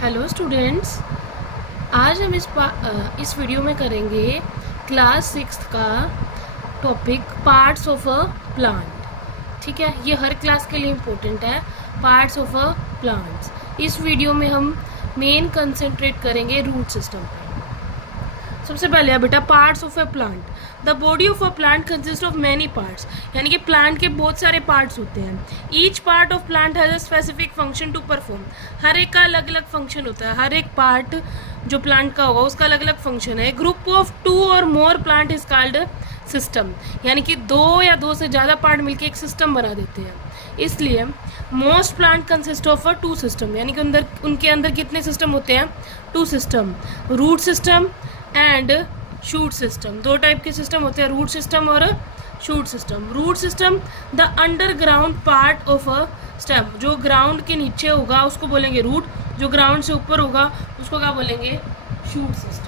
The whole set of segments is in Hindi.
हेलो स्टूडेंट्स, आज हम इस वीडियो में करेंगे क्लास 6 का topic parts of a plant. ठीक है, ये हर क्लास के लिए इम्पोर्टेंट है। Parts of a plants. इस वीडियो में हम मेन कंसंट्रेट करेंगे रूट सिस्टम पे। सबसे पहले है बेटा parts of a plant. The body of a plant consist of many parts, यानी कि प्लांट के बहुत सारे पार्ट्स होते हैं। Each part of plant has a specific function to perform. हर एक का अलग अलग फंक्शन होता है। हर एक पार्ट जो प्लांट का होगा उसका अलग अलग फंक्शन है। ग्रुप ऑफ 2 और मोर प्लांट इज कॉल्ड सिस्टम, यानी कि 2 या 2 से ज़्यादा पार्ट मिलकर एक सिस्टम बना देते हैं। इसलिए most plant consist of a 2 system, यानी कि उनके अंदर कितने सिस्टम होते हैं? 2 system, root system and shoot system. 2 type के सिस्टम होते हैं, रूट सिस्टम और shoot system. Root system the underground part of a stem, जो ग्राउंड के नीचे होगा उसको बोलेंगे रूट, जो ग्राउंड से ऊपर होगा उसको क्या बोलेंगे? Shoot system.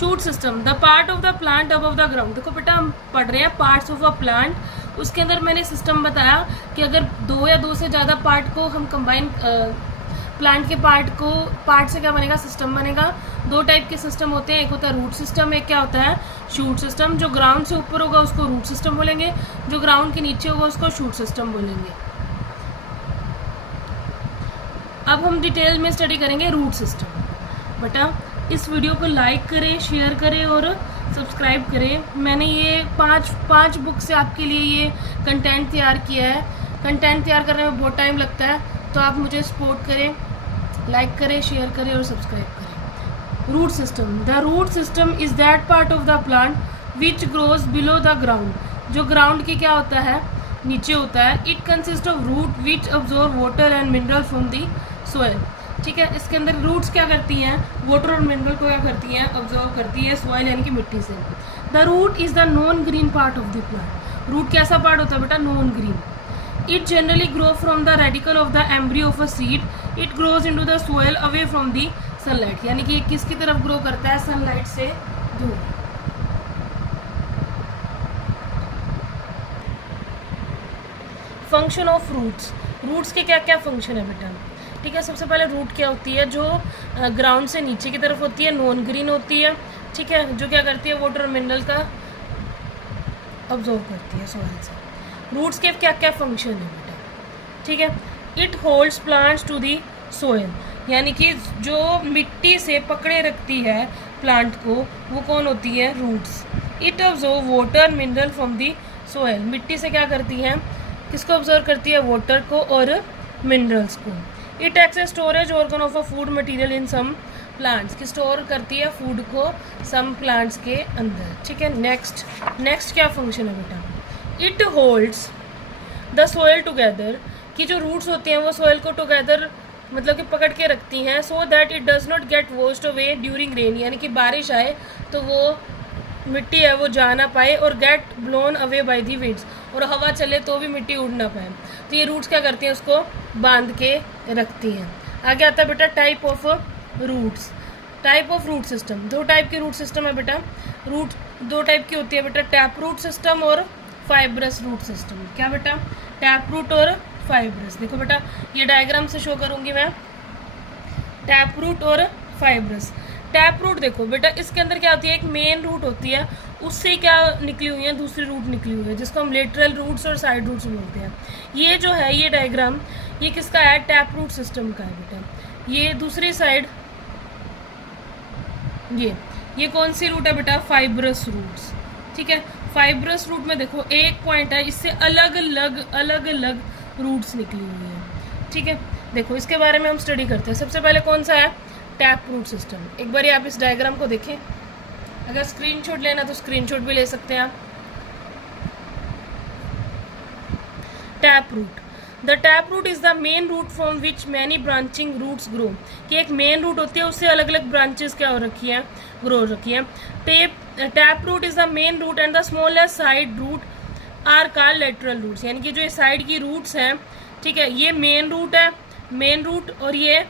Shoot system the part of the plant above the ground. देखो बेटा, हम पढ़ रहे हैं पार्ट्स ऑफ अ प्लांट, उसके अंदर मैंने सिस्टम बताया कि अगर 2 या 2 से ज़्यादा पार्ट को हम कंबाइन, प्लांट के पार्ट से क्या बनेगा? सिस्टम बनेगा। 2 टाइप के सिस्टम होते हैं, एक होता है रूट सिस्टम, एक क्या होता है? Shoot system. जो ग्राउंड से ऊपर होगा उसको रूट सिस्टम बोलेंगे, जो ग्राउंड के नीचे होगा उसको शूट सिस्टम बोलेंगे। अब हम डिटेल में स्टडी करेंगे रूट सिस्टम। बेटा इस वीडियो को लाइक करें, शेयर करें और सब्सक्राइब करें। मैंने ये पाँच बुक से आपके लिए ये कंटेंट तैयार किया है। कंटेंट तैयार करने में बहुत टाइम लगता है, तो आप मुझे सपोर्ट करें, लाइक करें, शेयर करें और सब्सक्राइब करें। Root system the root system is that part of the plant which grows below the ground, जो ग्राउंड की क्या होता है? नीचे होता है। It consist of root which absorb water and mineral from the soil. ठीक है, इसके अंदर रूट्स क्या करती हैं? वाटर और मिनरल को क्या करती हैं? अब्जॉर्ब करती है सॉइल यानी कि मिट्टी से। The root is the non green part of the plant. Root कैसा पार्ट होता है बेटा? Non green. It generally grows from the radicle of the embryo of a seed. It grows into the soil away from the sunlight. यानी कि ये किसकी तरफ ग्रो करता है? सनलाइट से दूर। Function of roots. रूट्स के क्या क्या फंक्शन है बेटा? ठीक है, सबसे पहले रूट क्या होती है? जो ग्राउंड से नीचे की तरफ होती है, नॉन ग्रीन होती है। ठीक है, जो क्या करती है? वाटर और मिनरल का अब्जॉर्व करती है सॉइल से। रूट्स के क्या क्या फंक्शन है बेटा? ठीक है, it holds plants to the soil, यानी कि जो मिट्टी से पकड़े रखती है प्लांट को, वो कौन होती है? Roots. It observe water mineral from the soil, मिट्टी से क्या करती है? किसको ऑब्जर्व करती है? वाटर को और मिनरल्स को। It acts as storage organ of a food material in some plants, की स्टोर करती है फूड को सम प्लांट्स के अंदर। ठीक है, नेक्स्ट क्या फंक्शन है बेटा? It holds the soil together, कि जो रूट्स होती हैं वो सोयल को टुगेदर मतलब कि पकड़ के रखती हैं, so that it does not gate washed away during rain, यानी कि बारिश आए तो वो मिट्टी है वो जा ना पाए, और get blown away by the winds, और हवा चले तो भी मिट्टी उड़ ना पाए। तो ये रूट्स क्या करती हैं? उसको बांध के रखती हैं। आगे आता है बेटा type of roots. Type of root system. 2 type के रूट सिस्टम है बेटा। रूट 2 टाइप की होती है बेटा, टैप रूट सिस्टम और फाइब्रस रूट सिस्टम। क्या बेटा? टैप रूट और फाइब्रस। देखो बेटा, ये डायग्राम से शो करूंगी मैं, टैप रूट और फाइब्रस। टैप रूट देखो बेटा, इसके अंदर क्या होती है? एक मेन रूट होती है, उससे क्या निकली हुई है? दूसरी रूट निकली हुई है, जिसको हम लेटरल रूट्स और साइड रूट्स बोलते हैं। ये जो है ये डायग्राम, ये किसका है? टैप रूट सिस्टम का है बेटा। ये दूसरी साइड, ये कौन सी रूट है बेटा? Fibrous roots. ठीक है, फाइब्रस रूट में देखो एक पॉइंट है, इससे अलग अलग रूट्स निकली हुई है। ठीक है, देखो इसके बारे में हम स्टडी करते हैं। सबसे पहले कौन सा है? Tap root system. एक बार आप इस डायग्राम को देखें, अगर स्क्रीनशॉट लेना तो स्क्रीनशॉट भी ले सकते हैं आप। Tap root the tap root is the main root from which many branching roots grow, कि एक मेन रूट होती है, उससे अलग अलग ब्रांचेस क्या हो रखी है? ग्रो रखी है। Tap root is the main root and the smallest side root are called lateral roots, यानी कि जो साइड की रूट्स हैं, ठीक है, ये मेन रूट है, मेन रूट, और ये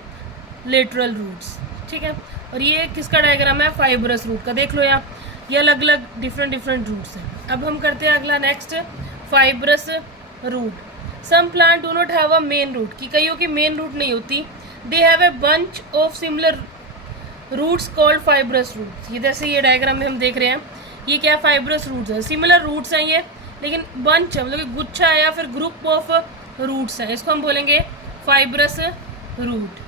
लेटरल रूट्स। ठीक है, और ये किसका डायग्राम है? फाइब्रस रूट का। देख लो यहाँ, ये अलग अलग डिफरेंट रूट्स हैं। अब हम करते हैं अगला next, fibrous root. Some plant do not have a main root, कि कईयों की मेन रूट नहीं होती, they have a bunch of similar roots called fibrous roots. ये जैसे ये डायग्राम में हम देख रहे हैं, ये क्या फाइब्रस रूट्स है, सिमिलर रूट्स हैं ये, लेकिन बंच है मतलब गुच्छा है या फिर ग्रुप ऑफ रूट्स है, इसको हम बोलेंगे fibrous root.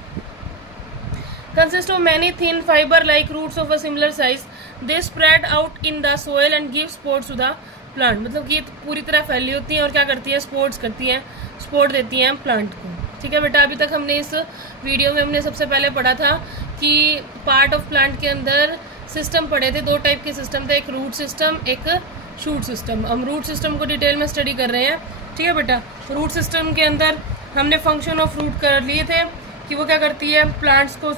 Consist of many thin fibre like roots of a similar size, they spread out in the soil and give supports to the plant. मतलब ये पूरी तरह फैली होती हैं और क्या करती है, स्पोर्ट्स करती हैं, सपोर्ट देती हैं प्लांट को। ठीक है बेटा, अभी तक हमने इस वीडियो में हमने सबसे पहले पढ़ा था कि पार्ट ऑफ प्लांट के अंदर सिस्टम पढ़े थे, दो टाइप के सिस्टम थे, एक रूट सिस्टम, एक शूट सिस्टम। हम रूट सिस्टम को डिटेल में स्टडी कर रहे हैं। ठीक है बेटा, रूट सिस्टम के अंदर हमने फंक्शन ऑफ रूट कर लिए थे कि वो क्या करती है, प्लांट्स को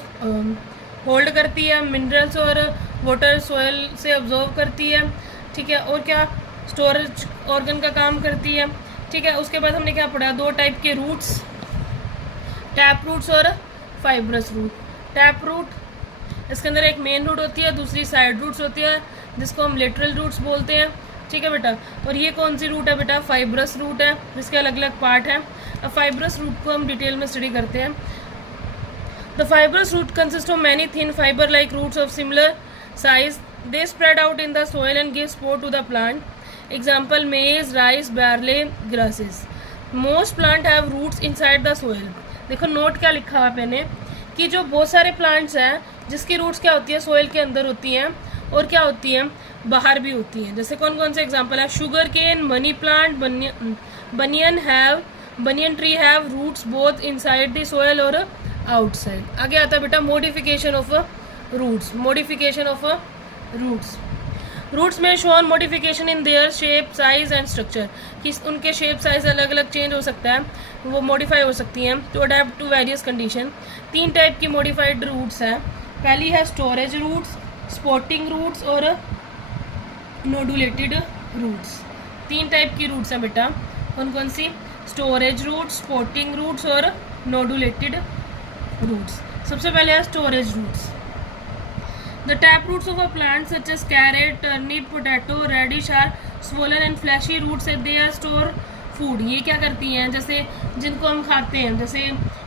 होल्ड करती है, मिनरल्स और वाटर सॉइल से ऑब्जॉर्व करती है। ठीक है, और क्या स्टोरेज ऑर्गन का काम करती है। ठीक है, उसके बाद हमने क्या पढ़ा, दो टाइप के रूट्स, टैप रूट्स और फाइब्रस रूट। टैप रूट, इसके अंदर एक मेन रूट होती है, दूसरी साइड रूट्स होती है जिसको हम लेटरल रूट्स बोलते हैं। ठीक है बेटा, और ये कौन सी रूट है बेटा, फाइब्रस रूट है, जिसके अलग अलग पार्ट हैं। अब फाइब्रस रूट को हम डिटेल में स्टडी करते हैं। The fibrous root consist of many thin fibre like roots of similar size, they spread out in the soil and give support to the plant. Example maize, rice, barley, grasses. Most plant have roots inside the soil. देखो नोट क्या लिखा हुआ मैंने कि जो बहुत सारे प्लांट्स हैं जिसकी रूट्स क्या होती है, सोइल के अंदर होती हैं और क्या होती हैं, बाहर भी होती हैं। जैसे कौन कौन से एग्जांपल है, sugar cane, money plant, banyan tree have roots both inside the soil और आउटसाइड। आगे आता है बेटा modification of roots. Modification of roots, roots में shown modification in their shape, size and structure, कि उनके शेप साइज अलग अलग चेंज हो सकता है, वो मॉडिफाई हो सकती हैं to adapt to various condition. तीन टाइप की मॉडिफाइड रूट्स हैं। पहली है स्टोरेज रूट्स, स्पोर्टिंग रूट्स और नोडुलेटेड रूट्स। तीन टाइप की रूट्स हैं बेटा, कौन कौन सी, स्टोरेज रूट्स, स्पोर्टिंग रूट्स और नोडुलेटेड रूट्स। सबसे पहले है storage roots. The tap roots of a plant such as carrot, turnip, potato, radish are swollen and fleshy roots and they are store food। ये क्या करती हैं, जैसे जिनको हम खाते हैं, जैसे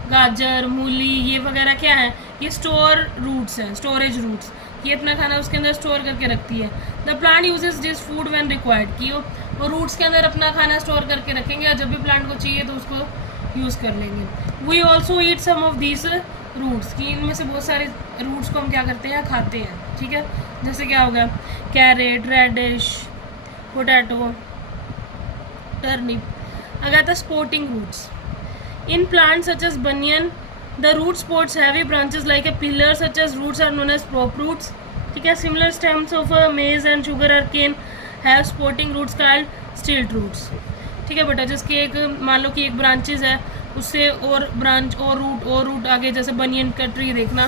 गाजर, मूली, ये वगैरह क्या है, ये स्टोर रूट्स हैं, स्टोरेज रूट्स। ये अपना खाना उसके अंदर स्टोर करके रखती है। The plant uses this food when required, कि वो रूट्स के अंदर अपना खाना स्टोर करके रखेंगे और जब भी प्लांट को चाहिए तो उसको यूज़ कर लेंगे। We also eat some of this roots, कि इनमें से बहुत सारे रूट्स को हम क्या करते हैं, खाते हैं। ठीक है, जैसे क्या होगा, कैरेट, रेडिश, पोटैटो, टर्निप। अगर आता supporting roots, in plant such as banyan the root supports heavy branches like a pillar such as roots are known as prop roots. ठीक है, similar stems of maize and sugar are cane have supporting roots called stilt roots. ठीक है बेटा, जिसकी एक मान लो कि एक ब्रांचेज है, उससे और ब्रांच और रूट आगे, जैसे बनियन का ट्री देखना।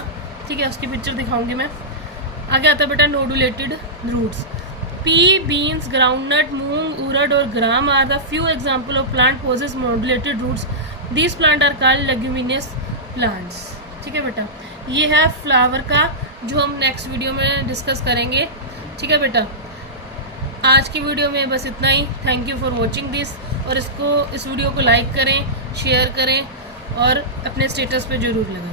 ठीक है, उसकी पिक्चर दिखाऊंगी मैं। आगे आता है बेटा nodulated roots. Pea, beans, groundnut, moong, urad और gram are the few example of plant possess nodulated roots. These plant are called leguminous plants. ठीक है बेटा, ये है फ्लावर का, जो हम नेक्स्ट वीडियो में डिस्कस करेंगे। ठीक है बेटा, आज की वीडियो में बस इतना ही। Thank you for watching this, और इस वीडियो को लाइक करें, शेयर करें और अपने स्टेटस पे ज़रूर लगाएं।